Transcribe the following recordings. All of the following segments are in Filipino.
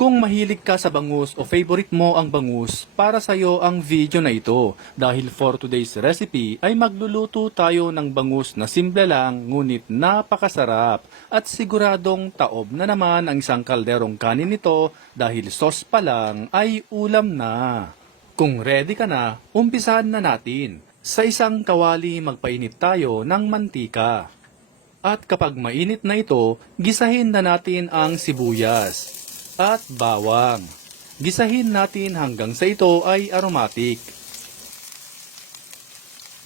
Kung mahilig ka sa bangus o favorite mo ang bangus, para sa'yo ang video na ito. Dahil for today's recipe ay magluluto tayo ng bangus na simple lang ngunit napakasarap. At siguradong taob na naman ang isang kalderong kanin nito dahil sauce pa lang ay ulam na. Kung ready ka na, umpisahan na natin. Sa isang kawali magpainit tayo ng mantika. At kapag mainit na ito, gisahin na natin ang sibuyas at bawang. Gisahin natin hanggang sa ito ay aromatic.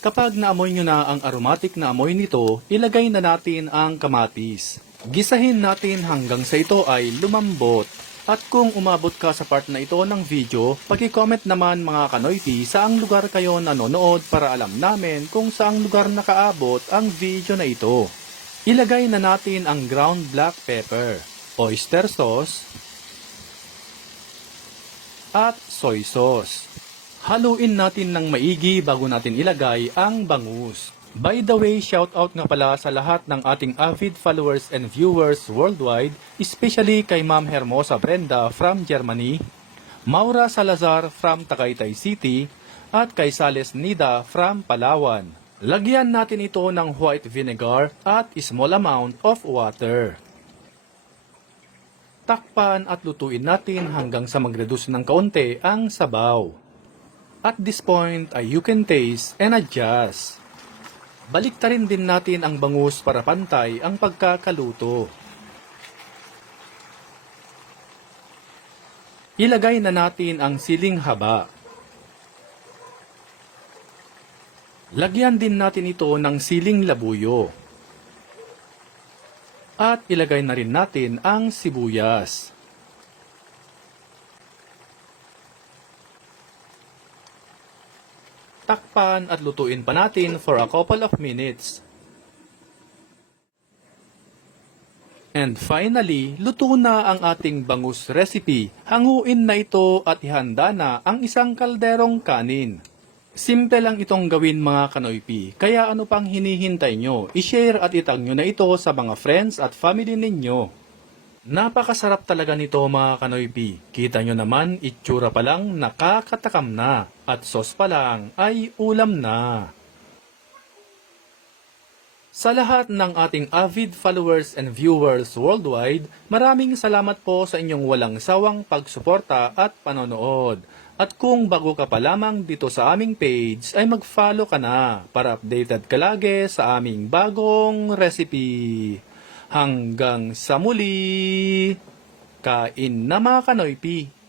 Kapag naamoy nyo na ang aromatic na amoy nito, ilagay na natin ang kamatis. Gisahin natin hanggang sa ito ay lumambot. At kung umabot ka sa part na ito ng video, paki-comment naman mga kanoypi saang lugar kayo nanonood para alam namin kung saang lugar nakaabot ang video na ito. Ilagay na natin ang ground black pepper, oyster sauce, at soy sauce. Haluin natin ng maigi bago natin ilagay ang bangus. By the way, shout out nga pala sa lahat ng ating avid followers and viewers worldwide, especially kay Ma'am Hermosa Brenda from Germany, Maura Salazar from Tagaytay City, at kay Sales Nida from Palawan. Lagyan natin ito ng white vinegar at small amount of water. Takpan at lutuin natin hanggang sa mag-reduce ng kaunti ang sabaw. At this point ay you can taste and adjust. Baliktarin din natin ang bangus para pantay ang pagkakaluto. Ilagay na natin ang siling haba. Lagyan din natin ito ng siling labuyo. At ilagay na rin natin ang sibuyas. Takpan at lutuin pa natin for a couple of minutes. And finally, luto na ang ating bangus recipe. Hanguin na ito at ihanda na ang isang kalderong kanin. Simple lang itong gawin mga kanoypi, kaya ano pang hinihintay nyo? I-share at itag nyo na ito sa mga friends at family ninyo. Napakasarap talaga nito mga kanoypi. Kita nyo naman, itsura pa lang nakakatakam na. At sauce pa lang ay ulam na. Sa lahat ng ating avid followers and viewers worldwide, maraming salamat po sa inyong walang sawang pagsuporta at panonood. At kung bago ka pa lamang dito sa aming page, ay mag-follow ka na para updated ka lagi sa aming bagong recipe. Hanggang sa muli, kain na mga kanoypi!